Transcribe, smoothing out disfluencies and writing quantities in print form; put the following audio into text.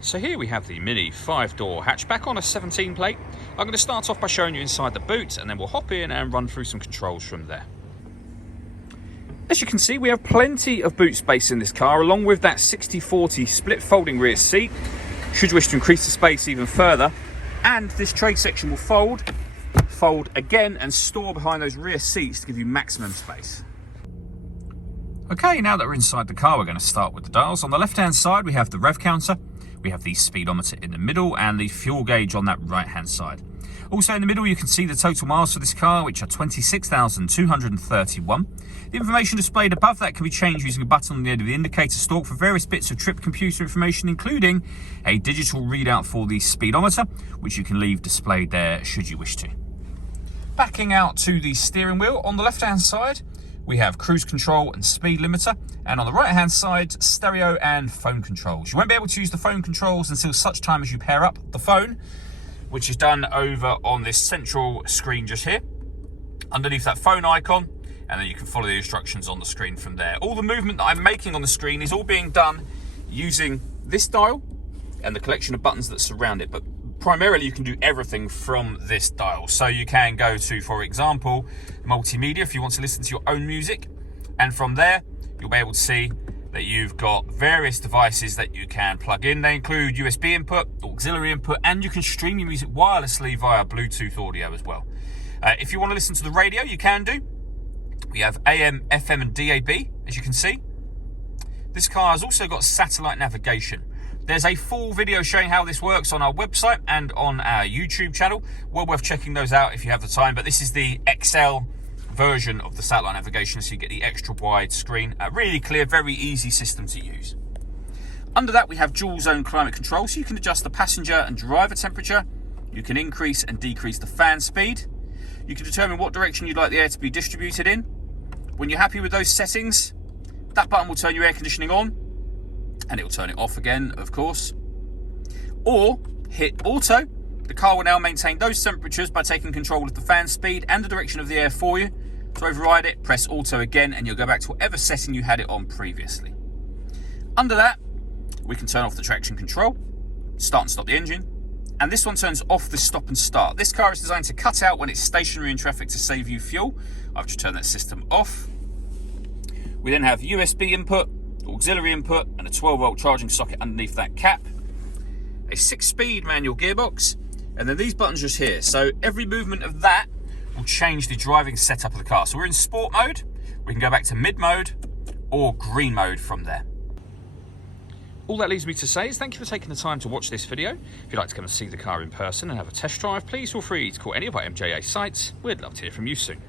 So here we have the Mini 5-door hatchback on a 17 plate. I'm going to start off by showing you inside the boot, and then we'll hop in and run through some controls from there. As you can see, we have plenty of boot space in this car, along with that 60/40 split folding rear seat, should you wish to increase the space even further. And this tray section will fold again and store behind those rear seats to give you maximum space. Okay, now that we're inside the car, we're going to start with the dials. On the left-hand side, we have the rev counter. We have the speedometer in the middle and the fuel gauge on that right-hand side. Also in the middle, you can see the total miles for this car, which are 26,231. The information displayed above that can be changed using a button on the end of the indicator stalk for various bits of trip computer information, including a digital readout for the speedometer, which you can leave displayed there should you wish to. Backing out to the steering wheel, on the left-hand side, we have cruise control and speed limiter, and on the right-hand side, stereo and phone controls. You won't be able to use the phone controls until such time as you pair up the phone, which is done over on this central screen just here, underneath that phone icon, and then you can follow the instructions on the screen from there. All the movement that I'm making on the screen is all being done using this dial and the collection of buttons that surround it, but primarily you can do everything from this dial. So you can go to, for example, multimedia if you want to listen to your own music, and from there you'll be able to see that you've got various devices that you can plug in. They include USB input, auxiliary input, and you can stream your music wirelessly via Bluetooth audio as well. If you want to listen to the radio, you can do. We have AM, FM and DAB, as you can see. This car has also got satellite navigation. There's a full video showing how this works on our website and on our YouTube channel. Well worth checking those out if you have the time, but this is the XL version of the satellite navigation, so you get the extra wide screen. Really clear, very easy system to use. Under that, we have dual zone climate control, so you can adjust the passenger and driver temperature. You can increase and decrease the fan speed. You can determine what direction you'd like the air to be distributed in. When you're happy with those settings, that button will turn your air conditioning on, and it will turn it off again, of course. Or hit auto. The car will now maintain those temperatures by taking control of the fan speed and the direction of the air for you. To override it, press auto again and you'll go back to whatever setting you had it on previously. Under that, we can turn off the traction control, start and stop the engine, and this one turns off the stop and start. This car is designed to cut out when it's stationary in traffic to save you fuel. I've just turned that system off. We then have USB input, auxiliary input, and a 12-volt charging socket underneath that cap. A 6-speed manual gearbox, and then these buttons just here. So every movement of that will change the driving setup of the car. So we're in sport mode, we can go back to mid mode or green mode from there. All that leaves me to say is thank you for taking the time to watch this video. If you'd like to come and see the car in person and have a test drive, please feel free to call any of our MJA sites. We'd love to hear from you soon.